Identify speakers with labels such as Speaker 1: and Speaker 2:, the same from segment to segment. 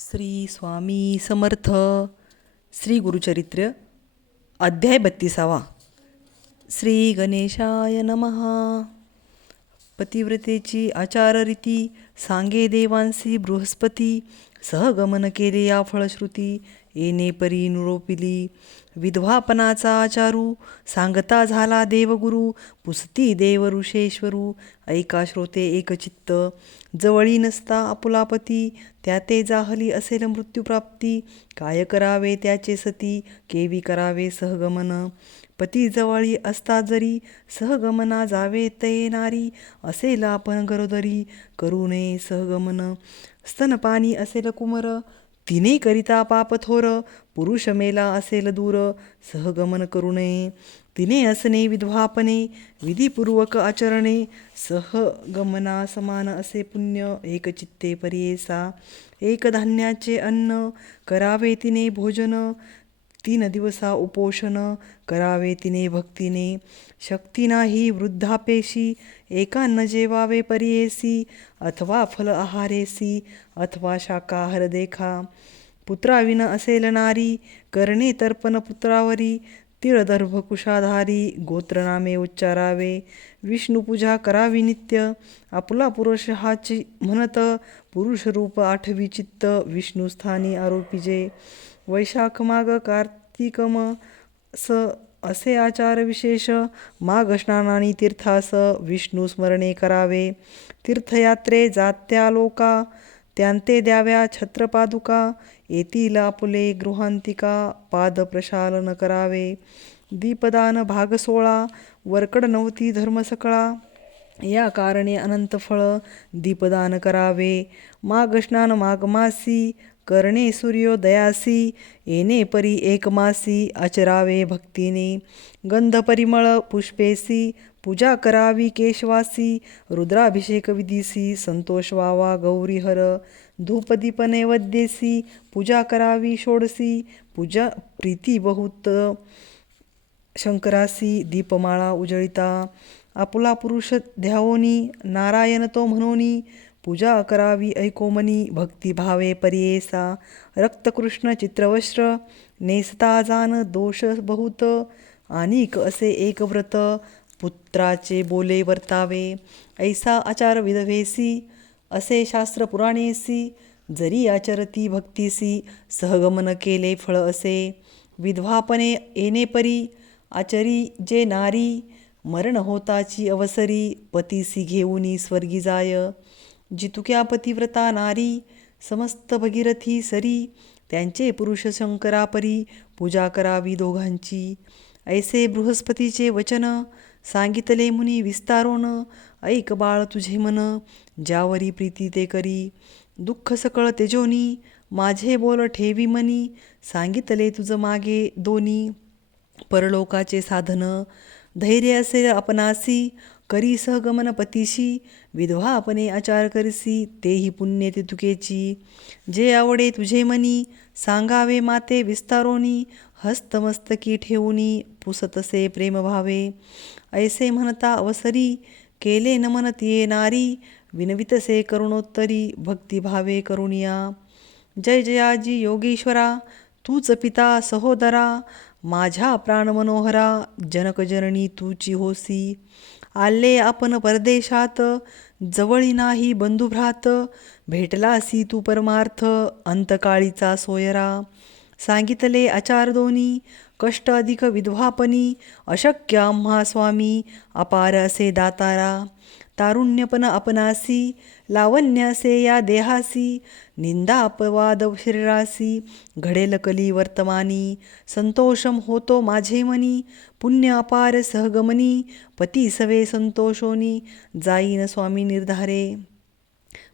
Speaker 1: श्री स्वामी समर्थ श्री गुरुचरित्र अध्याय बत्तीसावा. श्री गणेशाय नमहा पतिव्रतेची आचाररीती सांगे देवांसी बृहस्पती सहगमन केले या फळश्रुती येणे परी निरोपिली. विधवापनाचा आचारू सांगता झाला देवगुरु पुसती देव ऋषेश्वरू ऐका श्रोते एकचित्त जवळी नसता आपुलापती त्या ते जाहली असेल मृत्यूप्राप्ती. काय करावे त्याचे सती केवी करावे सहगमन. पती जवळी असता जरी सहगमना जावे ते नारी. असेल आपण गरोदरी करू नये सहगमन. स्तनपाणी असेल कुमर तिने करिता पाप थोर पुरुष मेला असेल दूर सहगमन करू नये. तिने असणे विध्वापने विधिपूर्वक आचरणे सहगमना समान असे पुण्य एकचित्ते परियेसा. एक धान्याचे अन्न करावे तिने भोजन तीन दिवसा उपोषण करावे तिने भक्तीने. शक्ती नाही वृद्धापेशी न जेवावे परियेसी अथवा फल आहारेसी अथवा शाकाहार देखा. पुत्राविन असेल नारी करणे तर्पण पुत्रावरी तिळदर्भ कुशाधारी गोत्रनामे उच्चारावे. विष्णुपूजा करावी नित्य आपुला पुरुष हाची म्हणत पुरुषरूप आठवी चित्त विष्णुस्थानी आरोपिजे वैशाख माग कार्तिकम स असे आचार विशेष माघ स्नानानी तीर्थास विष्णू स्मरणे करावे. तीर्थयात्रे जात्या लोका त्यांते द्याव्या छत्रपादुका येतील आपुले गृहांतिका पाद प्रशालन करावे. दीपदान भाग सोळा वरकड नवती धर्म सकळा या कारणे अनंत फळ दीपदान करावे. माघ स्नान माघमासी करणे सूर्योदयासी येणे परी एकमासी आचरावे भक्तीने. गंध परिमळ पुष्पेसी पूजा करावी केशवासी रुद्राभिषेक विधीसी संतोष वावा गौरीहर. धूपदीप नैवेद्येसी पूजा करावी षोडसी पूजा प्रीती बहुत. शंकरासी दीपमाळा उजळिता. आपुला पुरुष ध्यावोनी नारायण तो म्हणोनी. पूजा करावी ऐकोमनी भक्तिभावे परियेसा रक्तकृष्ण चित्रवस्त्र नेसता जान दोष बहुत आणिक असे एक व्रत पुत्राचे बोले वर्तावे ऐसा आचार विधवेसी असे शास्त्र पुराणेसी जरी आचरती भक्तीसी सहगमन केले फळ असे विधवापणे येणे परी आचरी जे नारी मरण होताची अवसरी पतीसी घेऊनी स्वर्गी जाय जितुक्या पतिव्रता नारी समस्त भगीरथी सरी त्यांचे पुरुष शंकरापरी पूजा करावी दोघांची. ऐसे बृहस्पतीचे वचन सांगितले मुनी विस्तारोन ऐक बाळ तुझे मन ज्यावरी प्रीती ते करी. दुःख सकळ तेजोनी माझे बोल ठेवी मनी सांगितले तुझं मागे दोनी. परलोकाचे साधन धैर्य असे आपणासी करी सहगमन पतीशी विधवा आपणे आचार करसी तेही पुण्य ते तुकेची. जे आवडे तुझे मनी सांगावे माते विस्तारोनी हस्तमस्तकी ठेवूनी पुसतसे प्रेमभावे ऐसे म्हणता अवसरी केले नमन तिये नारी विनवितसे करुणोत्तरी भक्तिभावे करुणिया जय जयाजी योगेश्वरा तूच पिता सहोदरा माझ्या प्राणमनोहरा जनकजननी तूची होसी. आले आपण परदेशात. जवळी नाही बंधुभ्रात. भेटलासी तू परमार्थ अंतकाळीचा सोयरा. सांगितले आचार दोनी कष्ट अधिक विधवापनी अशक्य आम्हा स्वामी अपार असे दातारा. तारुण्यपण आपणासी लावण्यासे या देहासी निंदा अपवाद शरीरासी घडेल कली वर्तमानी संतोषम होतो माझे मनी पुण्य अपार सहगमनी पती सवे संतोषोनी जाईन स्वामी निर्धारे।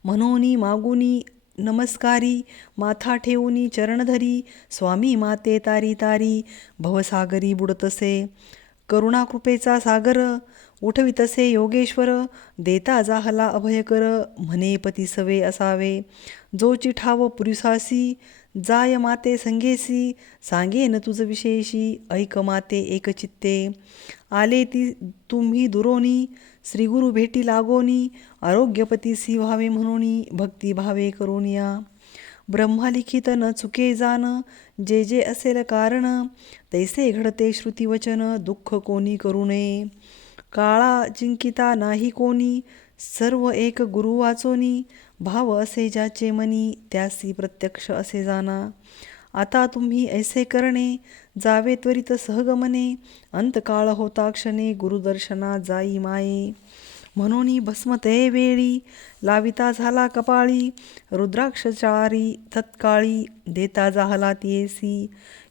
Speaker 1: म्हणोनी मागुनी नमस्कारी माथा ठेवूनी चरणधरी स्वामी माते तारी तारी भवसागरी बुडतसे करुणाकृपेचा सागर उठवितसे योगेश्वर देता जाहला अभयकर म्हणे पती सवे असावे. जो चिठाव पुरुषासी जाय माते संगेसी सांगेन तुझ विशेषी ऐक माते एकचित्ते आले ती तुम्ही दुरोनी श्रीगुरु भेटी लागोनी आरोग्यपतीसी व्हावे भक्ती भावे करूनिया. ब्रह्मलिखित न चुके जाण जे जे असेल कारण तैसे घडते श्रुतिवचन दुःख कोणी करू नये. काळा जिंकिता नाही कोणी सर्व एक गुरु वाचोनी भाव असे ज्याचे मनी त्यासी प्रत्यक्ष असे जाना. आता तुम्ही ऐसे करणे जावे त्वरित सहगमने अंतकाळ होता क्षणे गुरुदर्शना जाई माये. म्हणून भस्मते वेळी लाविता झाला कपाळी रुद्राक्षचारी तत्काळी देता जाहला तियेसी.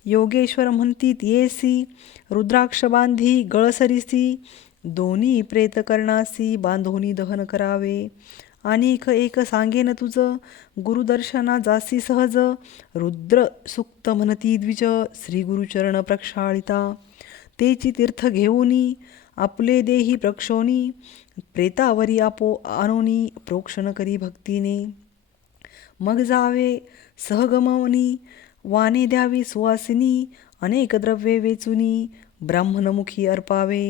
Speaker 1: योगेश्वर म्हणती तियेसी रुद्राक्ष बांधी गळसरीसी दोन्ही प्रेत करणासी बांधोनी दहन करावे. आणिक एक सांगेन तुझं गुरुदर्शना जासी सहज. रुद्र सुक्त म्हणती द्विज श्री गुरुचरण प्रक्षाळिता. तेची तीर्थ घेऊनी आपले देही प्रक्षोनी. प्रेतावरी आपो आनोनी प्रोक्षण करी भक्तीने. मग जावे सहगमवनी. वाने द्यावी सुवासिनी अनेक द्रव्ये वेचुनी. ब्राह्मणमुखी अर्पावे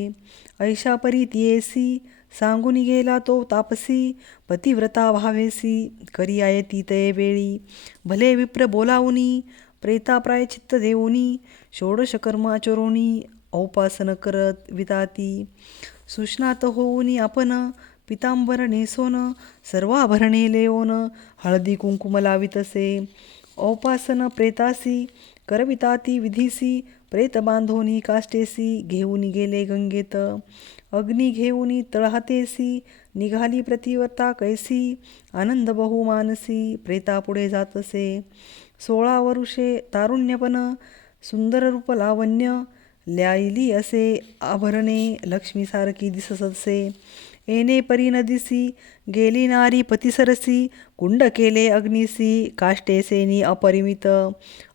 Speaker 1: ऐशा परी तियेसी सांगून गेला तो तापसी पतिव्रता भावेसी करी आयती तये वेळी भले विप्र बोलावुनी प्रेता चित्त देऊनी षोडश कर्म आचरोनी औपासन करत विताती सुष्णात होऊनी आपण पितांबर नेसोन सर्वाभरणे लेओन हळदी कुंकुम लावितसे औपासन प्रेतासी करविताती विधीसी प्रेत बांधोनी काष्टेसी घेऊन गेले गंगेत अग्नी घेऊनी तळहातेसी निघाली प्रतिवर्ता कैसी आनंद बहुमानसी प्रेतापुढे जातसे। सोळा वरुषे तारुण्यपन सुंदर रूप लावण्य ल्याईली असे आभरणे लक्ष्मीसारखी दिसससे येणे परी नदीसी गेली नारी पतिसरसी कुंड केले अग्निसी काष्टेसेनी अपरिमित।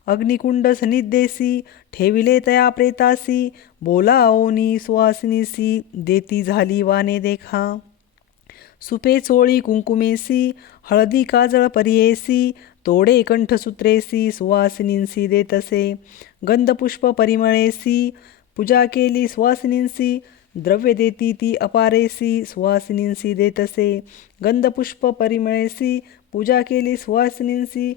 Speaker 1: अग्निकुंड सनिदेसी ठेविले तया प्रेतासी बोलाओनी सुवासिनीसी देती झाली वाने देखा. सुपे चोळी कुंकुमेसी हळदी काजळ परियेसी तोडे कंठसूत्रेसी सुवासिनींसी देतसे. गंधपुष्प परिमळेसी पूजा केली सुवासिनींसी द्रव्य देती ती अपारेसी सुवासिनींसी देतसे. गंधपुष्प परिमळेसी पूजा केली सुवासिनींसी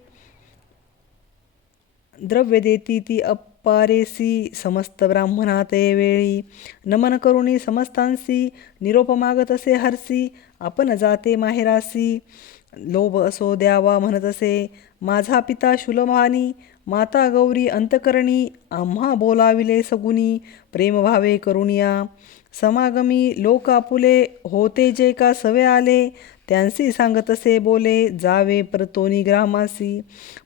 Speaker 1: द्रव्य देती ती अपारेसी समस्त ब्राह्मणा ते वेळी. नमन करुणी समस्तांसी निरोप मागत असे हरसी आपण जाते माहेरासी. लोभ असो द्यावा म्हणत असे माझा पिता शुलभानी माता गौरी अंतकरणी आम्हा बोलाविले सगुनी प्रेमभावे करुणिया. समागमी लोक आपुले होते जे का सवे आले. त्यांसी सांगत असे बोले जावे परतोनी ग्रामासी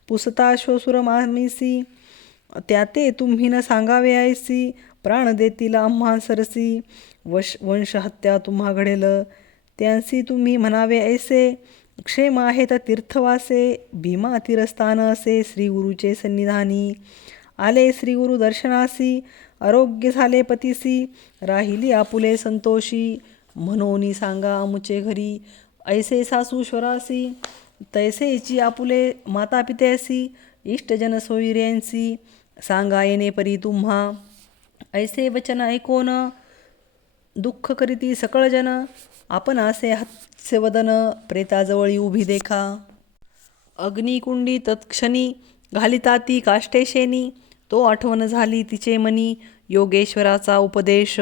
Speaker 1: पुसता श्वसुर मामीसी. त्याते तुम्ही न सांगावे ऐसी प्राण देतील आम्हा सरसी. वश वंशहत्या तुम्हा घडेल. त्यांसी तुम्ही म्हणावे ऐसे क्षेम आहेत तीर्थवासे भीमा तीरस्थान असे श्री गुरुचे सन्निधानी. आले श्री गुरु दर्शनासी आरोग्य झाले पतीसी राहिली आपुले संतोषी. म्हणोनी सांगा आमुचे घरी ऐसे सासू स्वरासी तैसेची आपुले माता पित्यासी इष्टजन सोयऱ्यांसी सांगा येणे परी तुम्हा. ऐसे वचन ऐकोन दुःख करीती सकळजन आपण असे हस्यवदन प्रेताजवळी उभी देखा. अग्निकुंडी तत्क्षणी घालिताती काष्टेशेनी तो आठवण झाली तिचे मनी. योगेश्वराचा उपदेश.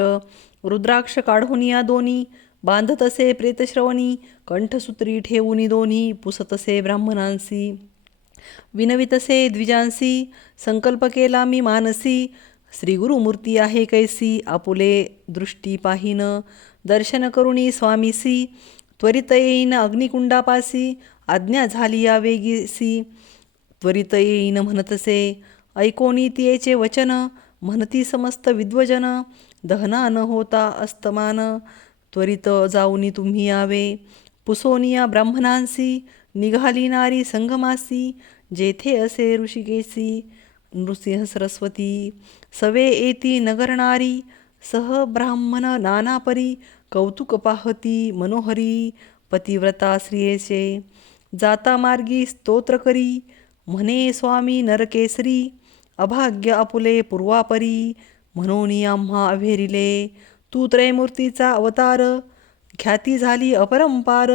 Speaker 1: रुद्राक्ष काढून या दोन्ही. बांधत असे प्रेतश्रवणी. कंठसूत्री ठेवूनी दोन्ही. पुसतसे ब्राह्मणांसी विनवितसे द्विजांसी संकल्प केला मी मानसी. श्री गुरुमूर्ती आहे कैसी. आपुले दृष्टी पाहिन. दर्शन करुणी स्वामीसी. त्वरित येईन अग्निकुंडापासी. आज्ञा झाली या वेगीसी. त्वरित येईन म्हणतसे ऐकोनीतीयेचे वचन म्हणती समस्त विद्वजन दहना न होता अस्तमान. त्वरित जाऊनी तुम्ही यावे. पुसोनिया ब्राह्मणांसी निघाली नारी संगमासी जेथे असे ऋषिकेसी नृसिंह सरस्वती सवे येती नगरणारी सह ब्राह्मण नानापरी कौतुक पाहती मनोहरी पतिव्रता श्रियेचे. जाता मार्गी स्तोत्र करी म्हणे स्वामी नरकेसरी. अभाग्य आपुले पूर्वापरी म्हणून आम्हा अभेरिले तू त्रयमूर्तीचा अवतार ख्याती झाली अपरंपार.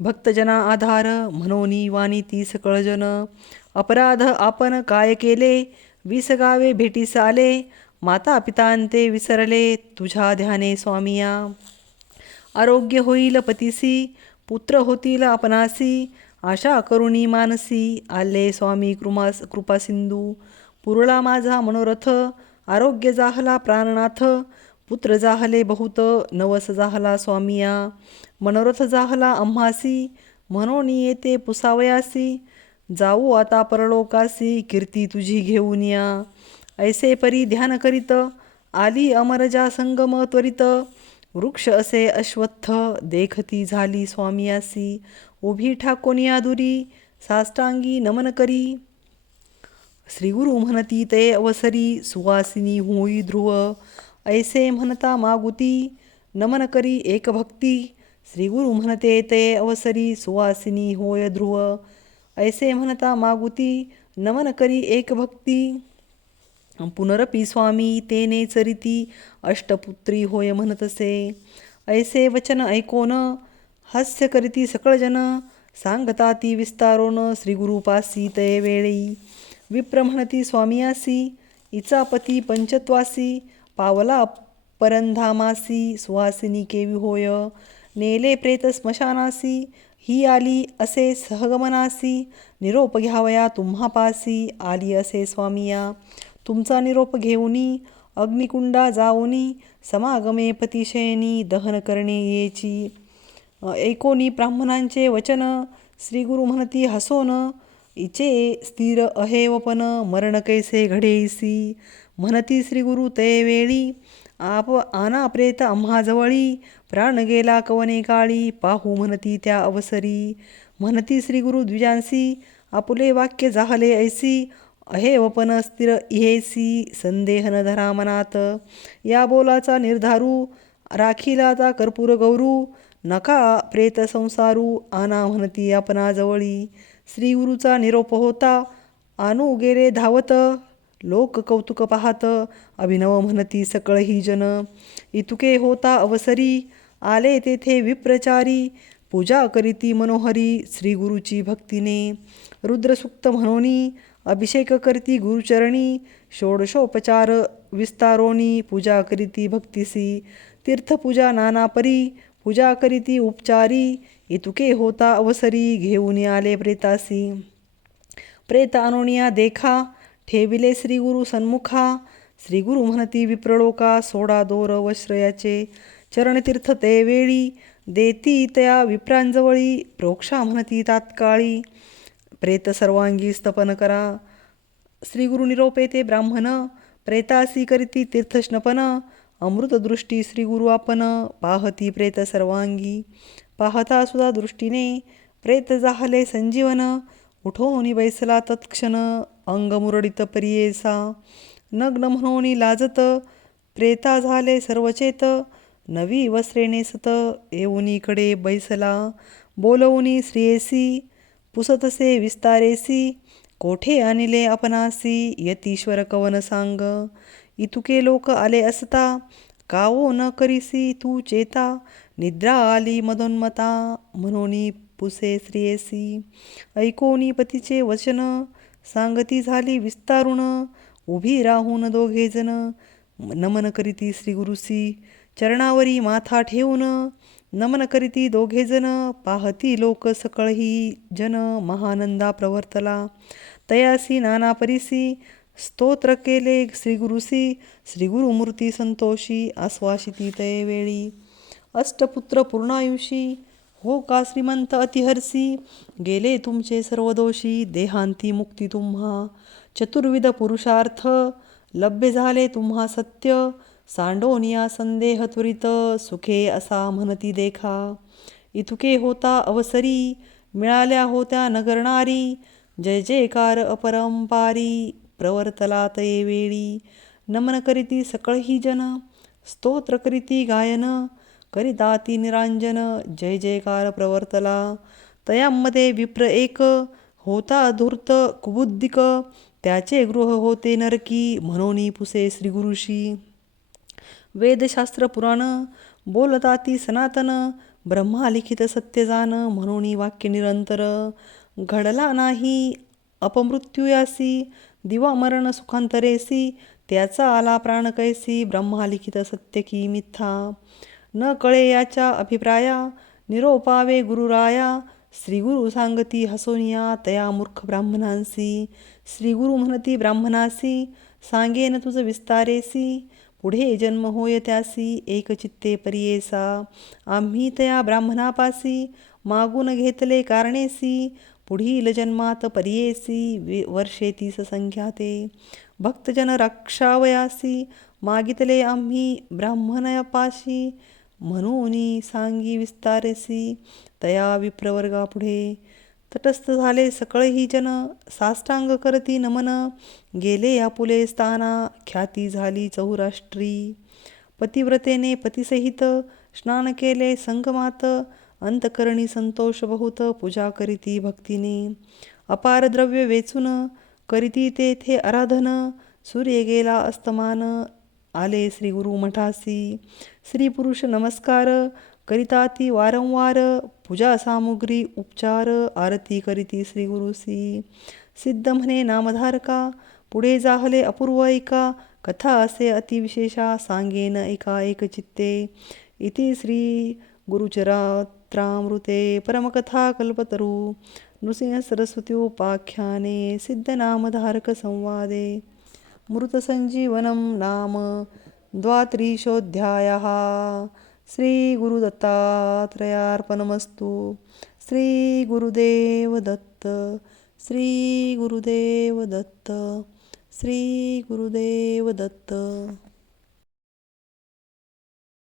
Speaker 1: भक्तजना आधार म्हणून वाणी ती सकळजन अपराध आपण काय केले? विसगावे भेटीस आले माता पितांते विसरले तुझ्या ध्याने स्वामिया. आरोग्य होईल पतीसी पुत्र होतील आपणासी. आशा करुणी मानसी आले स्वामी कृमास कृपासिंधू. पुरला माझा मनोरथ आरोग्य जाहला प्राणनाथ पुत्र जाहले बहुत नवस जाहला स्वामिया मनोरथ जाहला आम्हासी म्हणून येते पुसावयासी जाऊ आता परलोकासी कीर्ती तुझी घेऊन या. ऐसे परी ध्यान करीत आली अमरजा संगम त्वरित वृक्ष असे अश्वत्थ देखती झाली स्वामियासी उभी ठाकोनिया दुरी साष्टांगी नमन करी. श्रीगुरु म्हणती ते अवसरी सुवासिनी होई ध्रुव. ऐसे म्हणता मागुती नमन करी एक भक्ती श्रीगुरु म्हणते ते अवसरी सुवासिनी होय ध्रुव. ऐसे म्हणता मागुती नमन करी एक भक्ती पुनरपी स्वामी तेने चरिती अष्टपुत्री होय म्हणतसे. ऐसे वचन ऐकोन हास्य करीती सकळजन सांगता ती विस्तारोन श्रीगुरुपासी ते वेळी. विप्रम्हणती स्वामियासी इचापती पंचत्वासी पावला परंधामासी सुहासिनी केवी होय नेले प्रेत स्मशानासी ही आली असे सहगमनासी निरोप घ्यावया तुम्हापासी आली असे स्वामिया. तुमचा निरोप घेऊनी अग्निकुंडा जाऊनी समागमे पतिशयनी दहन करणे येची. एकोणी ब्राह्मणांचे वचन श्रीगुरु म्हणती हसोन इचे स्थिर अहेवपन मरण कैसे घडेसी? म्हणती श्रीगुरु ते वेळी आप आना प्रेत आम्हाजवळी प्राण गेला कवने काळी? पाहू म्हणती त्या अवसरी. म्हणती श्रीगुरु द्विजांसी आपुले वाक्य जाहले ऐसी अहेवपन स्थिर इहेसी संदेह न धरा मनात. या बोलाचा निर्धारू राखीलाचा कर्पूर गौरू नका प्रेत संसारू आना म्हणती आपणाजवळी श्रीगुरूचा निरोप होता. आनू उगेरे धावत लोक कौतुक पाहत अभिनव म्हणती सकळ ही जन. इतुके होता अवसरी आले तेथे विप्रचारी. पूजा करीती मनोहरी श्रीगुरूची भक्तीने. रुद्रसुक्त म्हणोनी अभिषेक करती गुरुचरणी. षोडशोपचार विस्तारोनी पूजा करीती भक्तिसी. तीर्थपूजा नानापरी पूजा करीती उपचारी. इतुके होता अवसरी घेऊन आले प्रेतासी. प्रेत आणोनिया देखा ठेविले श्रीगुरु सन्मुखा. श्रीगुरु म्हणती विप्रलोका सोडा दोर वश्रयाचे चरणतीर्थ ते वेळी देती त्या विप्रांजवळी. प्रोक्षा म्हणती तात्काळी. प्रेत सर्वांगी स्तपन करा. श्रीगुरु निरोपे ते ब्राह्मण. प्रेतासी करीती तीर्थस्नपन. अमृतदृष्टी श्रीगुरु आपण पाहती प्रेत सर्वांगी. पाहता सुद्धा दृष्टीने प्रेत जाहले संजीवन उठोनी बैसला तत्क्षण अंग मुरडित परियेसा नग्न म्हणोनी लाजत प्रेता झाले सर्वचेत नवी वस्त्रेने सत येऊनीकडे बैसला. बोलवूनी श्रियेसी पुसतसे विस्तारेसी कोठे आणले अपनासी यतीश्वर कवन सांग. इतुके लोक आले असता कावो न करीसी तू चेता निद्रा आली मदोन्मता म्हणून पुसे श्रियेसी. ऐकोनी पतीचे वचन सांगती झाली विस्तारुण उभी राहून दोघेजण नमन करीती श्रीगुरुसी चरणावरी माथा ठेवून. नमन करीती दोघेजण पाहती लोक सकळही जन महानंदा प्रवर्तला. तयासी नाना परिसी स्तोत्र केले श्रीगुरुसी श्रीगुरुमूर्ती संतोषी आश्वासिती तये वेळी. अष्टपुत्र पूर्णायुषी. हो का श्रीमंत अतिहर्षी गेले तुमचे सर्व दोषी देहांती मुक्ती तुम्हा. चतुर्विध पुरुषार्थ लभ्य झाले तुम्हा सत्य. सांडोनिया संदेह त्वरित सुखे असा म्हणती देखा. इतुके होता अवसरी मिळाल्या होत्या नगरणारी जय जयकार अपरंपारी प्रवर्तला तये वेळी. नमन करीती सकळही जन स्तोत्र करीती गायन. करिदाती निरांजन जय जयकार प्रवर्तला। तयामध्ये विप्र एक होता धूर्त कुबुद्धिक त्याचे गृह होते नरकी म्हणोनी पुसे श्रीगुरुशी। वेदशास्त्र पुराण बोलताती सनातन ब्रह्मालिखित सत्य जाण म्हणून वाक्य निरंतर। घडला नाही अपमृत्युयासी दिवा मरण सुखांतरेसी त्याचा आला प्राण कैसी ब्रह्मालिखित सत्य की मिथ्या। न कळे याच्या अभिप्राया निरोपावे गुरुराया श्रीगुरु सांगती हसोनिया तया मूर्ख ब्राह्मणांसी. श्रीगुरु म्हणती ब्राह्मणासी सांगेन तुझ विस्तारेसी पुढे जन्म होय त्यासी एकचित्ते परियेसा. आम्ही तया ब्राह्मणापासी मागून घेतले कारणेसी पुढील जन्मात परियेसी वर्षे तीस संख्याते भक्तजन रक्षावयासी मागितले आम्ही ब्राह्मणपाशी म्हणून सांगी विस्तारेसी तया विप्रवर्गा पुढे. तटस्थ झाले सकळही जन साष्टांग करती नमन. गेले आपुले स्थाना ख्याती झाली चौराष्ट्री. पतिव्रतेने पतिसहित स्नान केले संगमात. अंतकरणी संतोष बहुत पूजा करीती भक्तीने. अपार द्रव्य वेचून करीती तेथे आराधन. सूर्य गेला अस्तमान आले श्री गुरु मठासी. स्त्रीपुरुष पुरुष नमस्कार करिताती वारंवार पूजा सामुग्री उपचार आरती करीती श्री गुरुसी सिद्ध म्हणे नामधारका पुढे जाहले अपूर्व ऐका कथा असे अतिविशेषा सांगेन एका एक चित्ते। इति श्री गुरुचरात्रामृते परमकथा कल्पतरू। नृसिंह सरस्वती उपाख्याने सिद्धनामधारक संवादे। मृतसञ्जीवनं नाम द्वात्रिंशोऽध्यायः. श्रीगुरुदत्तात्रयार्पणमस्तु. श्रीगुरुदेवदत्त. श्रीगुरुदेवदत्त. श्रीगुरुदेवदत्त.